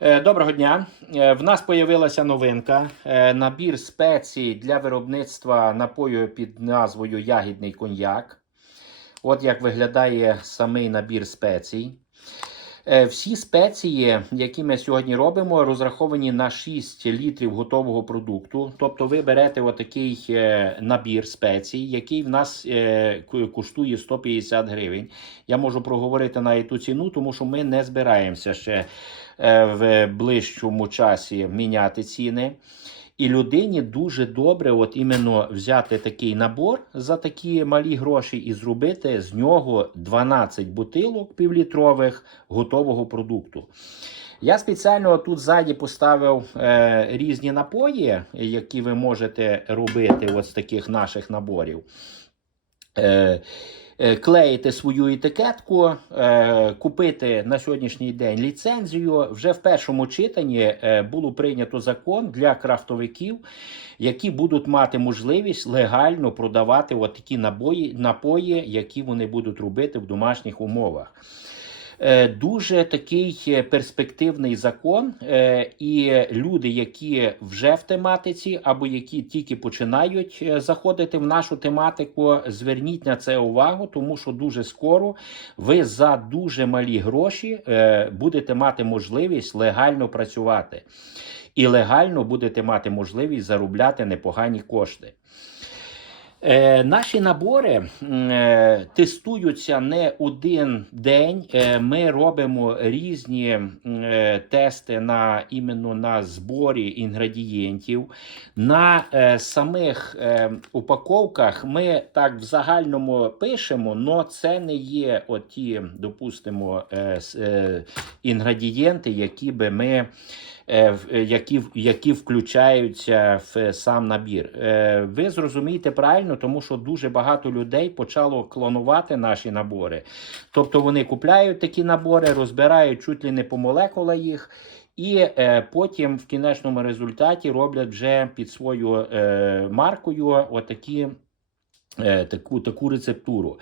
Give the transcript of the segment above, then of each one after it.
Е, Доброго дня. Е, В нас появилася новинка. Е, Набір спецій для виробництва напою під назвою Ягідний коньяк. От як виглядає самий набір спецій. Е, Всі спеції, які ми сьогодні робимо, розраховані на 6 літрів готового продукту. Тобто ви берете отакий е, набір спецій, який в нас е, коштує 150 гривень. Я можу проговорити навіть ту ціну, тому що ми не збираємося ще в ближчому часі міняти ціни. І людині дуже добре, от іменно взяти такий набор за такі малі гроші і зробити з нього 12 бутилок півлітрових готового продукту. Я спеціально тут ззаді поставив е, різні напої, які ви можете робити от з таких наших наборів. Е, клеїти свою етикетку, е, купити на сьогоднішній день ліцензію. Вже в першому читанні е, було прийнято закон для крафтовиків, які будуть мати можливість легально продавати от такі набої, напої, які вони будуть робити в домашніх умовах. Е, Дуже такий е, перспективний закон, е, і люди, які вже в тематиці, або які тільки починають заходити в нашу тематику, зверніть на це увагу, тому що дуже скоро ви за дуже малі гроші будете мати можливість легально працювати. І легально будете мати можливість заробляти непогані кошти. Е, наші набори е, тестуються не один день. Е, ми робимо різні тести на іменно на зборі інгредієнтів. На самих упаковках ми так в загальному пишемо, але це не є оті, допустимо, е, інгредієнти, які би ми. Е, е, Які, які включаються в сам набір. Е, Ви зрозумієте правильно, тому що дуже багато людей почало клонувати наші набори. Тобто вони купляють такі набори, розбирають чуть ли не по молекула їх, і е, потім в кінечному результаті роблять вже під свою е, маркою отакі, е, таку, таку рецептуру.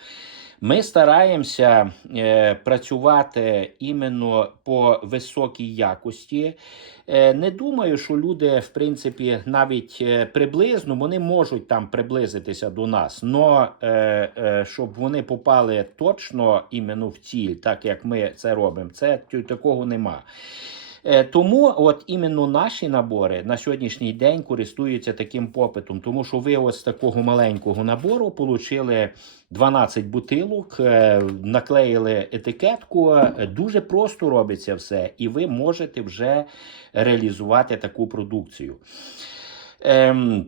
Ми стараємося е, працювати іменно по високій якості. Е, не думаю, що люди, в принципі, навіть е, приблизно вони можуть там приблизитися до нас. Но е, е, щоб вони попали точно іменно в ціль, так як ми це робимо, це такого нема. Е, Тому от іменно наші набори на сьогоднішній день користуються таким попитом, тому що ви ось з такого маленького набору отримали 12 бутилок, е, наклеїли етикетку. Дуже просто робиться все, і ви можете вже реалізувати таку продукцію. Ем,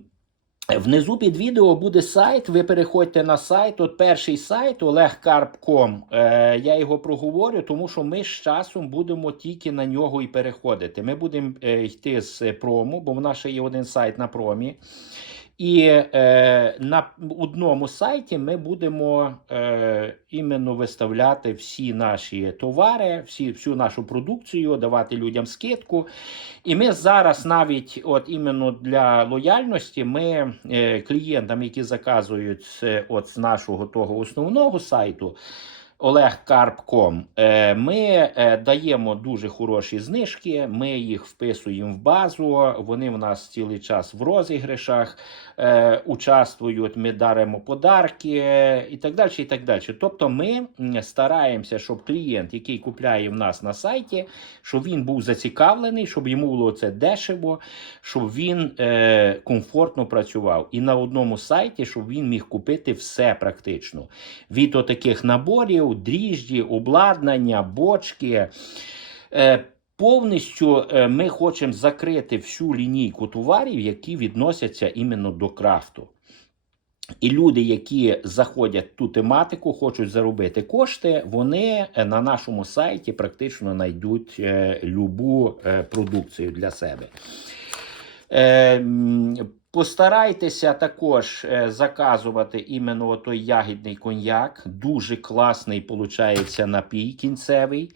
Внизу під відео буде сайт. Ви переходьте на сайт. От перший сайт olegkarp.com. Е, я його проговорю, тому що ми з часом будемо тільки на нього і переходити. Ми будемо е, йти з прому, бо в нас ще є один сайт на промі. І е, на одному сайті ми будемо е, іменно виставляти всі наші товари, всі, всю нашу продукцію, давати людям скидку. І ми зараз навіть, от іменно для лояльності, ми е, клієнтам, які заказують от з нашого того основного сайту. olegkarp.com, е, ми е, даємо дуже хороші знижки, ми їх вписуємо в базу, вони в нас цілий час в розіграшах е, участвують, ми даримо подарки і так далі. і так далі. Тобто ми стараємося, щоб клієнт, який купляє в нас на сайті, щоб він був зацікавлений, щоб йому було це дешево, щоб він комфортно працював. І на одному сайті, щоб він міг купити все практично. Від отаких наборів, дріжджі, обладнання, бочки. Е, Повністю е, ми хочемо закрити всю лінійку товарів, які відносяться іменно до крафту. І люди, які заходять ту тематику, хочуть заробити кошти, вони е, на нашому сайті практично знайдуть любу продукцію для себе. Постарайтеся також е, заказувати іменно той ягідний коньяк. Дуже класний виходить напій кінцевий.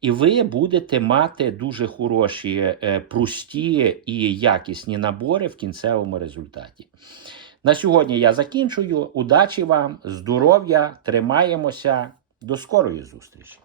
І ви будете мати дуже хороші, е, прості і якісні набори в кінцевому результаті. На сьогодні я закінчую. Удачі вам, здоров'я, тримаємося. До скорої зустрічі!